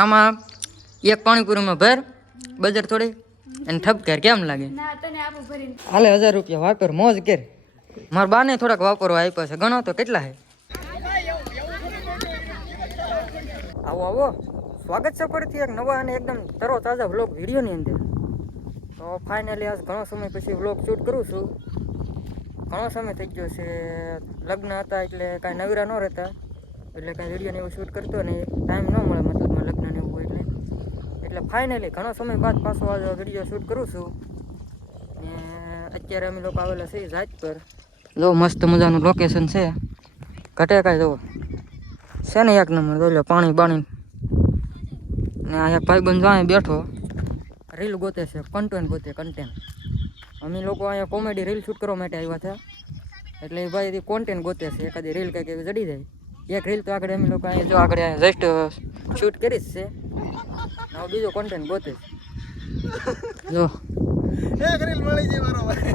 આમાં એક પાણીપુરીમાં ભર બજાર થોડી અને ઠપકેર કેમ લાગે? હાલે 1000 રૂપિયા વાપર મોજ કર. મારા બાને થોડાક વાપરવા આપ્યા છે, ગણો તો કેટલા છે. આવો આવો, સ્વાગત છે ફરીથી એક નવા અને એકદમ તરો તાજા વ્લોગ વિડીયોની અંદર. તો ફાઇનલી આજ ઘણો સમય પછી વ્લોગ શૂટ કરું છું. ઘણો સમય થઈ ગયો છે, લગ્ન હતા એટલે કાંઈ નવીરા ન રહેતા, એટલે કાંઈ વિડીયોને એવું શૂટ કરતો ને ટાઈમ ન મળે, મતલબમાં લગ્નને એવું હોય એટલે ફાઇનલી ઘણો સમય બાદ પાછો આજ વિડીયો શૂટ કરું છું. ને અત્યારે અમે લોકો આવેલા છે જાત પર. જો મસ્ત મજાનું લોકેશન છે, ઘટે કાંઈ જુઓ છે ને એક નંબર. જોઈ લો પાણી બાણી ને આ એક ભાઈબંધ જો અહીંયા બેઠો રીલ ગોતે છે, કન્ટેન્ટ ગોતે કન્ટેન્ટ. અમે લોકો અહીંયા કોમેડી રીલ શૂટ કરવા માટે આવ્યા હતા, એટલે એ ભાઈ કોન્ટેન્ટ ગોતે છે. એકાદી રીલ કંઈક એવી જડી જાય. એક રીલ તો આગળ અમે લોકો અહીંયા જો આગળ જસ્ટ શૂટ કરી જ છે, હવે બીજો કોન્ટેન્ટ ગોતે જો એક રીલ મળી ગઈ મારો ભાઈ.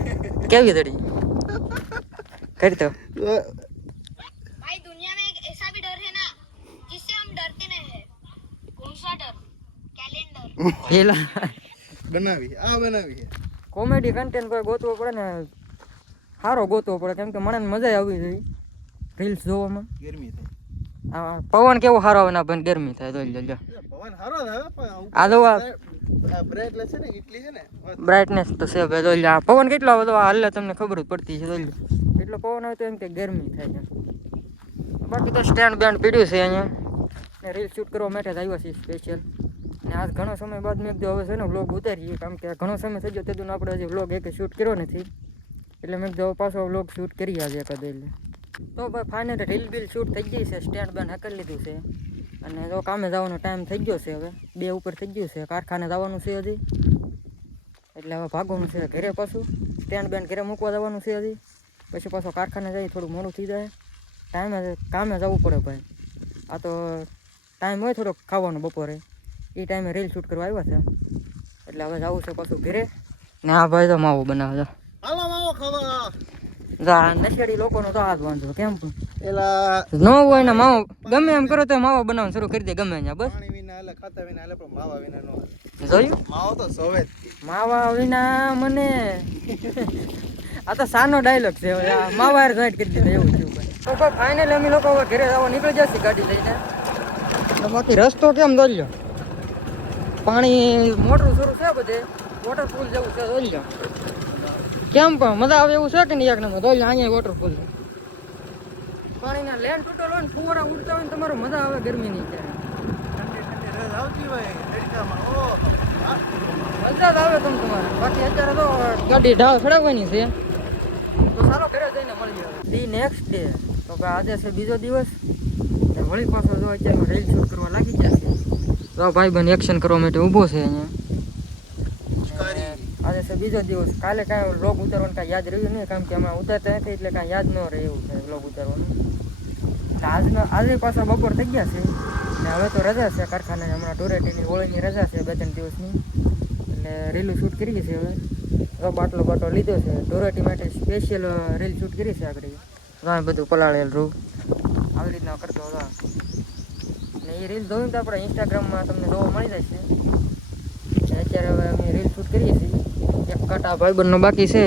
કેવી જડી કરી તો भाई दुनिया में एक ऐसा भी डर है ना जिससे हम डरते नहीं है। कौन सा डर? कैलेंडर એલા બનાવી કોમેડી કન્ટેન્ટ કોઈ ગોતવો પડે ને, સારો ગોતવો પડે, કેમ કે મને મજા આવી જોઈએ રીલ્સ જોવામાં. ગરમી થાય. આ પવન કેવો સારો આવે ને ભાઈ ગરમી થાય. જોઈ લેજો પવન સારો આવે પણ આ જો આ બ્રાઇટનેસ છે ને એટલી છે ને, બ્રાઇટનેસ તો છે ભાઈ. જોઈ લો આ પવન કેટલો આવે તો હાલ તમને ખબર જ પડતી છે. જોઈ લો એટલો પવન આવે તો એમ કે ગરમી થાય છે. બાકી તો સ્ટેન્ડ બેન્ડ પીડ્યું છે અહીંયા ને રીલ શૂટ કરવા માટે જ આવ્યા છીએ સ્પેશિયલ. ને આજ ઘણો સમય બાદ મેં કીધું હવે છે ને વ્લોગ ઉતારીએ, કારણ કે ઘણો સમય થઈ ગયો તેનું આપણે હજી વ્લોગ એક શૂટ કર્યો નથી, એટલે મેં કીધું પાછો વ્લોગ શૂટ કરી આજે એકાદ. એટલે તો ભાઈ ફાઇનલી રીલ બિલ શૂટ થઈ ગઈ છે, સ્ટેન્ડ બેન્ડ હકર લીધું છે, અને તો કામે જવાનો ટાઈમ થઈ ગયો છે. હવે 2 ઉપર થઈ ગયું છે, કારખાને જવાનું છે હજી, એટલે હવે ભાગવાનું છે ઘરે. પાછું સ્ટેન્ડ બેન્ડ ઘરે મૂકવા જવાનું છે હજી, પછી પાછો કારખાને જઈ થોડું મોડું થઈ જાય. ટાઈમે કામે જવું પડે ભાઈ. આ તો ટાઈમ હોય થોડોક ખાવાનો બપોરે, એ ટાઈમે રીલ શૂટ કરવા આવ્યા છે, એટલે હવે જવું છે પાછું ઘરે. ને આ ભાઈ તો માવો બનાવે છે. હાલો માવો ખાવા. જા નશેડી લોકોનો તો હાથ વાંધો કેમ પણ એલા ન હોય ને માવો ગમે એમ કરો તો માવો બનાવવાનું શરૂ કરી દે ગમે ત્યાં. બસ પાણી વિના હાલે, ખાતા વિના હાલે, પણ માવા વિના નો હાલે. જોયું માવો તો સોવે જ. માવા વિના મને આ તો સાનો ડાયલોગ છે. માવા જોઈન્ટ કરી દીધો એવું થયું ભાઈ. તો ભાઈ ફાઇનલી અમે લોકો હવે ઘરે જવા નીકળી જશે ગાડી લઈને. તો બાકી રસ્તો કેમ દોલ્યો, પાણી મોટરું શરૂ છે, બધે વોટરફૂલ જેવું છે. દોલ્યો કેમ પણ મજા આવે એવું છે કે નહીં? એક નંબર. દોલ્યો અહીંયા વોટરફૂલ છે, પાણીના લેન્ડ તૂટેલો હોય ને ફુવારા ઉડતા હોય ને તમારે મજા આવે ગરમીની. રસ આવતી હોય રેડકામાં. ઓ મજા જ આવે તમારે. બાકી અત્યારે તો ગાડી ઢાળ ચડાવવાની છે, તો સારો ઘરે જઈને મળી જાય. ધી નેક્સ્ટ ડે તો કે આજે છે બીજો દિવસ, ને વળી પાછો જો અત્યારે રીલ શૂટ કરવા લાગી ગયા છે. તો ભાઈ બન એક્શન કરવા માટે ઊભો છે અહીંયા. આજે છે બીજો દિવસ. કાલે કાંઈ વ્લોગ ઉતારવાનું કાંઈ યાદ રહ્યું નહીં, કારણ કે અમે ઉતારતા નથી એટલે કાંઈ યાદ ન રહે એવું છે વ્લોગ ઉતારવાનું. એટલે આજે પાછા બપોર થઈ ગયા છે, ને હવે તો રજા છે કારખાને. હમણાં ધૂળેટીની હોળીની રજા છે 2-3 દિવસની, એટલે રીલું શૂટ કરી છે. હવે તો બાટલો લીધો છે ધૂળેટી માટે સ્પેશિયલ રીલ શૂટ કરી છે. આગળ ઘણું બધું પલાળેલ રૂ આવી રીતના કરતો હતો, ને એ રીલ જોઈને તો આપણે ઇન્સ્ટાગ્રામમાં તમને જોવા મળી જશે. અત્યારે હવે અમે રીલ શૂટ કરીએ છીએ. એક કટ આ ભાઈબંધનો બાકી છે,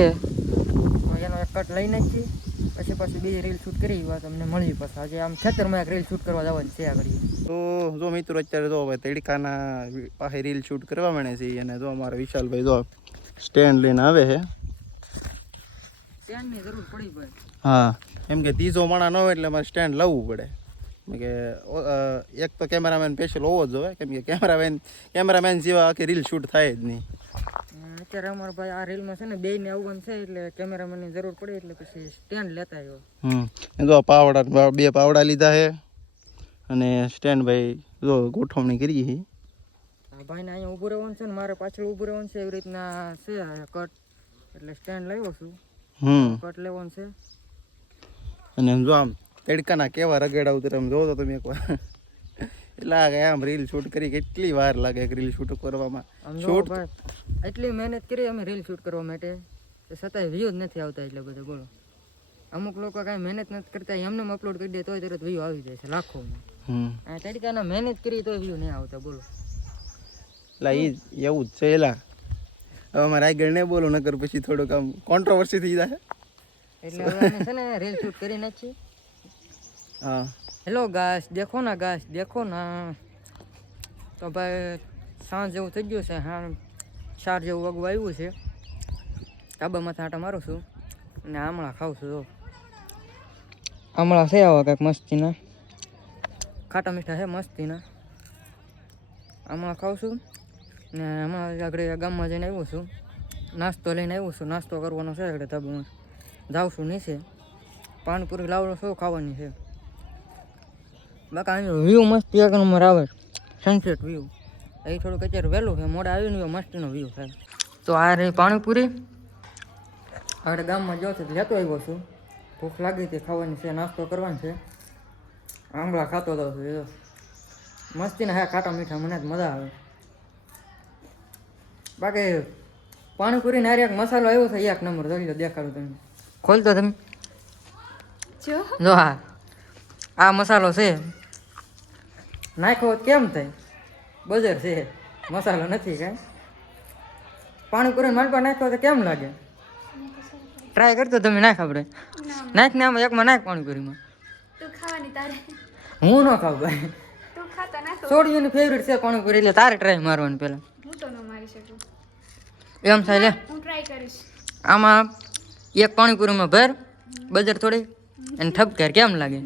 એનો એક કટ લઈ નાખીએ, પછી બીજી રીલ શૂટ કરી તમને મળી. પછી આજે આમ ખેતરમાં એક રીલ શૂટ કરવા જવાની છે આગળ. તો જો મિત્રો અત્યારે જો હવે તડકાના પાસે રીલ શૂટ કરવા માંડે છે, અને જો અમારા વિશાલભાઈ જો સ્ટેન્ડ લઈને આવે છે. સ્ટેન્ડની જરૂર પડી ભાઈ. હા, એમ કે ત્રીજો માણા ન હોય એટલે મારે સ્ટેન્ડ લાવવું પડે. કે એક તો કેમેરામેન સ્પેશિયલ હોવો જ જોઈએ, કેમ કે કેમેરામેન જેવા આખી રીલ શૂટ થાય જ નહીં. અત્યારે અમારા ભાઈ આ રીલમાં છે ને 2 ને આવવાનું છે, એટલે કેમેરામેનની જરૂર પડે, એટલે પછી સ્ટેન્ડ લેતા આવ્યો. જો પાવડા 2 પાવડા લીધા છે, અને સ્ટેન્ડ ભાઈ જો ગોઠવણી કરી છે. ભાઈને અહીંયા ઊભું રહેવાનું છે ને મારે પાછળ ઊભું રહેવાનું છે, એવી રીતના છે કટ. એટલે સ્ટેન્ડ લાવ્યો છું, કટ લેવાનું છે. અને જો આમ તડકાના કેવા રગડા ઉતરે આમ જોવો તો તમે એકવાર. એટલે આમ રીલ શૂટ કરી કેટલી વાર લાગે રીલ શૂટ કરવામાં. શૂટ એટલી મહેનત કરી અમે રીલ શૂટ કરવા માટે, છતાંય વ્યૂ જ નથી આવતા. એટલે બધું બોલો, અમુક લોકો કાંઈ મહેનત નથી કરતા, એમને અપલોડ કરી દે તોય તરત વ્યૂ આવી જાય છે લાખોમાં. આ તડકાના મહેનત કરી તો વ્યૂ નહીં આવતા બોલો. એટલે એ એવું જ છે એલા. હવે મારે આગળ નહીં બોલું નકર પછી થોડુંક આમ કોન્ટ્રોવર્સી થઈ જાય. એટલે હવે અમે છે ને રીલ શૂટ કરી નાખીએ. હા હેલો ગાઈસ, દેખો ના તો ભાઈ સાંજ જેવું થઈ ગયું છે. હા 4 જેવું વાગવું આવ્યું છે. ધાબામાંથી આટા મારું છું અને આમળા ખાઉં છું. જો આમળા છે આવા કંઈક મસ્તીના, ખાટા મીઠા છે મસ્તીના. આમળા ખાઉં છું ને હમણાં આગળ ગામમાં જઈને આવ્યો છું. નાસ્તો લઈને આવ્યો છું. નાસ્તો કરવાનો છે આગળ ધાબામાં. જાઉં છું નીચે, પાણીપુરી લાવડો શું ખાવાની છે. બાકી અહીં વ્યૂ મસ્ત એક નંબર આવે, સનસેટ વ્યૂ. એ થોડુંક અત્યારે વહેલું છે, મોડા આવ્યું ને મસ્તીનો વ્યૂ થાય. તો આ રહી પાણીપુરી. આપણે ગામમાં જો છે લેતો આવ્યો છું. ભૂખ લાગી હતી, ખાવાની છે, નાસ્તો કરવાનો છે. આંબળા ખાતો જાઉં છું. મસ્તીના હે ખાટા મીઠા, મને જ મજા આવે. બાકી પાણીપુરીને હારે એક મસાલો આવ્યો છે એક નંબર. જોઈ લો, દેખાડું તમને. ખોલતો તમે જો. હા આ મસાલો છે, નાખ્યો કેમ થાય? બજાર છે, મસાલો નથી કાંઈ. પાણીપુરી માલપા નાખ્યો તો કેમ લાગે? ટ્રાય કરતો તમે. નાખ આપણે નાખ ને આમાં એકમાં નાખ પાણીપુરીમાં. હું ન ખાવ ભાઈ. છોડીઓની ફેવરેટ છે પાણીપુરી, એટલે તારે ટ્રાય મારવાની પહેલાં. એમ થાય લે. આમાં એક પાણીપુરીમાં ભર બજાર થોડી અને ઠપકાર કેમ લાગે?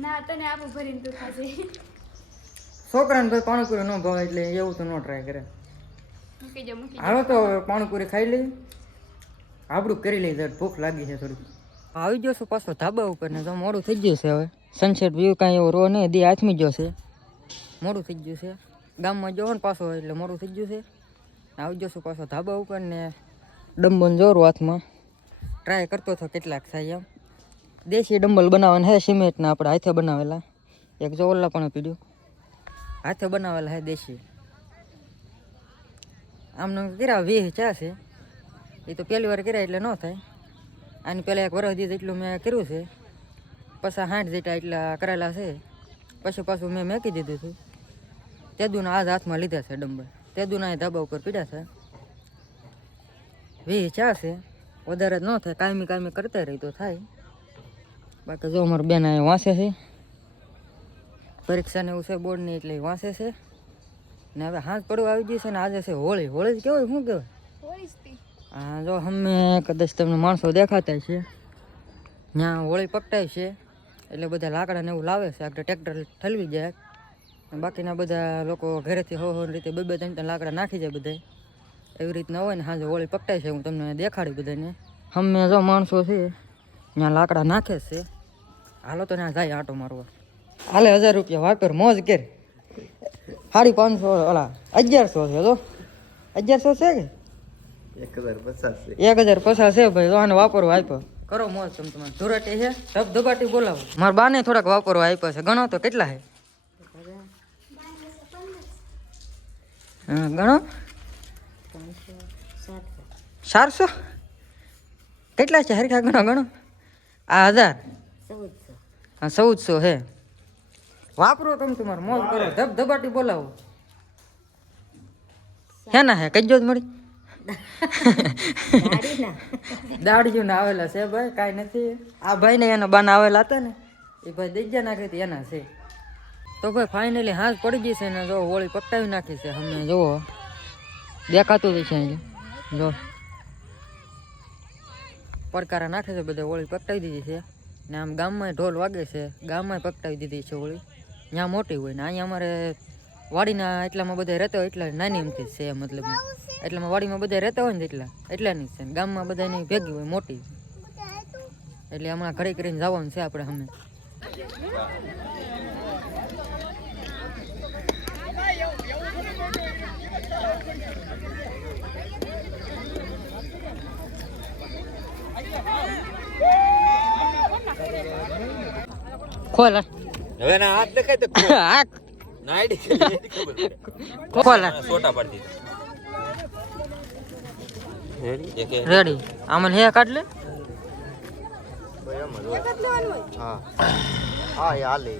છોકરાને ભાઈ પાણીપુરી ન ભાવે એટલે એવું તો ન ટ્રાય કરે. હાલો તો પાણીપુરી ખાઈ લઈ, આબડું કરી લઈ. ભૂખ લાગી છે થોડી. આવી ગયો છું પાછો ધાબા ઉપર ને. તો મોડું થઈ ગયું છે હવે. સનસેટ વ્યૂ કાંઈ એવો રો નહીં, દી હાથમી ગયો છે. મોડું થઈ ગયું છે. ગામમાં જવો ને પાછો એટલે મોડું થઈ ગયું છે. આવી ગયો છું પાછો ધાબા ઉપર ને ડમ્બલ જોરું હાથમાં. ટ્રાય કરતો હતો કેટલાક થાય એમ. દેશી ડમ્બલ બનાવવાના હે, સિમેન્ટના આપણે હાથે બનાવેલા. એક જો ઓલા પણ પીડ્યું, હાથે બનાવેલા હે દેશી. આમને કર્યા 20 ચા છે. એ તો પહેલી વાર કર્યા એટલે ન થાય. આની પહેલાં એક વર્ષ દીધું એટલું મેં કર્યું છે. પછી 60 જેટલા એટલા કરેલા છે. પછી પાછું મેં મેકી દીધું હતું. તેદુના આજ હાથમાં લીધા છે ડમ્બલ. તેદુના ધાબા ઉપર પીડ્યા છે. 20 ચા છે, વધારે જ ન થાય. કાયમી કરતા રહી તો થાય. બાકી જો અમારું બેન અહીંયા વાંચે છે. પરીક્ષાને એવું છે બોર્ડની, એટલે વાંચે છે. ને હવે હાથ પડવા આવી ગઈ છે ને આજે છે હોળી. હોળી જ કેવાય, શું કહેવાય? હા જો અમે કદાચ તમને માણસો દેખાતા છે, ત્યાં હોળી પકટાય છે. એટલે બધા લાકડાને એવું લાવે છે. આગળ ટ્રેક્ટર ઠલવી જાય. બાકીના બધા લોકો ઘરેથી હો રીતે 2-3 લાકડા નાખી જાય બધા. એવી રીતના હોય ને હાજે હોળી પકટાય છે. હું તમને દેખાડી બધાને. અમે જો માણસો છે ત્યાં લાકડા નાખે છે. હાલો તો ત્યાં જાય આટો મારવા. હાલે 1000 રૂપિયા વાપર, મોજ કર. 550 ઓલા 1100 છે. તો 1100 છે કે 1050 છે ભાઈ. તો આને વાપરવા આપ્યો. કરો મોજ તમે તમારે. ધુરાટી છે, ધબધબાટી બોલાવો. મારા બાને થોડાક વાપરવા આપ્યા છે. ગણો તો કેટલા છે? હા ગણો. 400 કેટલા છે? હરખા ગણો. આ 1000. હા 1400 છે. વાપરો તમે તમારે, મોજ કરો. ધબધબાટી બોલાવો. હેના હે કઈ જ મળી દાડીઓ ના આવેલા છે ભાઈ, કાંઈ નથી. આ ભાઈ ને એના બાના આવેલા હતા ને, એ ભાઈ દઈજા નાખી એના છે. તો ભાઈ ફાઇનલી હાથ પડી ગઈ છે ને. જો હોળી પકટાવી નાખી છે. અમને જુઓ દેખાતું જ છે. જો પડકારા નાખે છે બધા. હોળી પકટાવી દીધી છે ને. આમ ગામમાં ઢોલ વાગે છે, ગામમાં પકટાવી દીધી છે હોળી. ત્યાં મોટી હોય ને અહીંયા અમારે વાડીના એટલામાં બધા રહેતા હોય એટલા નાની એમથી છે. મતલબ એટલામાં વાડીમાં બધા રહેતા હોય ને એટલાની છે. ગામમાં બધાની ભેગી હોય મોટી. એટલે હમણાં ઘડી કરીને જવાનું છે આપણે. અમે ખોલ હવે ના હાથ દેખાય તો હાક નાઈડી ખેલી ખબર પડે. ખોલ છોટા પડતી રેડી. આમાં હે કાઢ લે. હા હા એ હાલે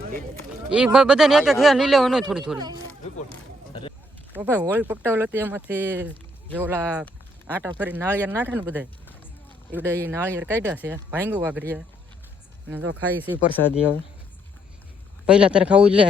એ બધાને એક એક લઈ લેવાનું થોડી થોડી. તો ભાઈ હોળી પકટાવેલ હતી એમાંથી જે ઓલા આટા ફરી નાળિયેર નાખે ને બધા એવડે એ નાળિયેર કાઢ્યા છે ભાંગું વાગરીએ ને તો ખાઈ છે પ્રસાદી. હવે પહેલાં તારે ખાવું જ લે.